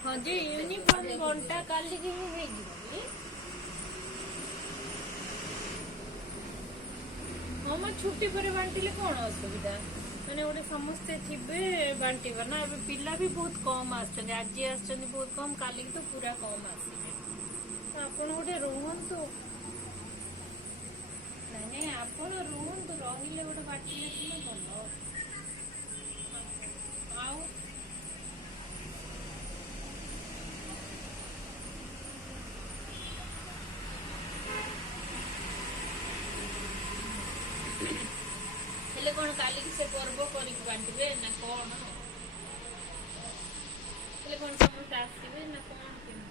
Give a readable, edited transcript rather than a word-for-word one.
हाँ जी यूनिफॉर्म बंटा काली की हाँ मैं छुट्टी पर बांटिले कौन असुविधा मैंने गोटे समस्ते थे बांट ना अब पिला भी बहुत कम आज बहुत कम काली तो पूरा कम आसवे ଆପଣ ଗୋଟେ ରୁହନ୍ତୁ ନାଇଁ ଆପଣ ରୁହନ୍ତୁ ରହିଲେ ଗୋଟେ ବାଟିଲେ ସିନା ଭଲ ଆଉ ହେଲେ କଣ କାଲିକି ସେ ପର୍ବ କରିକି ବାଣ୍ଟିବେ ନା କଣ ହେଲେ କଣ ସମସ୍ତେ ଆସିବେ ନା କଣ କେମିତି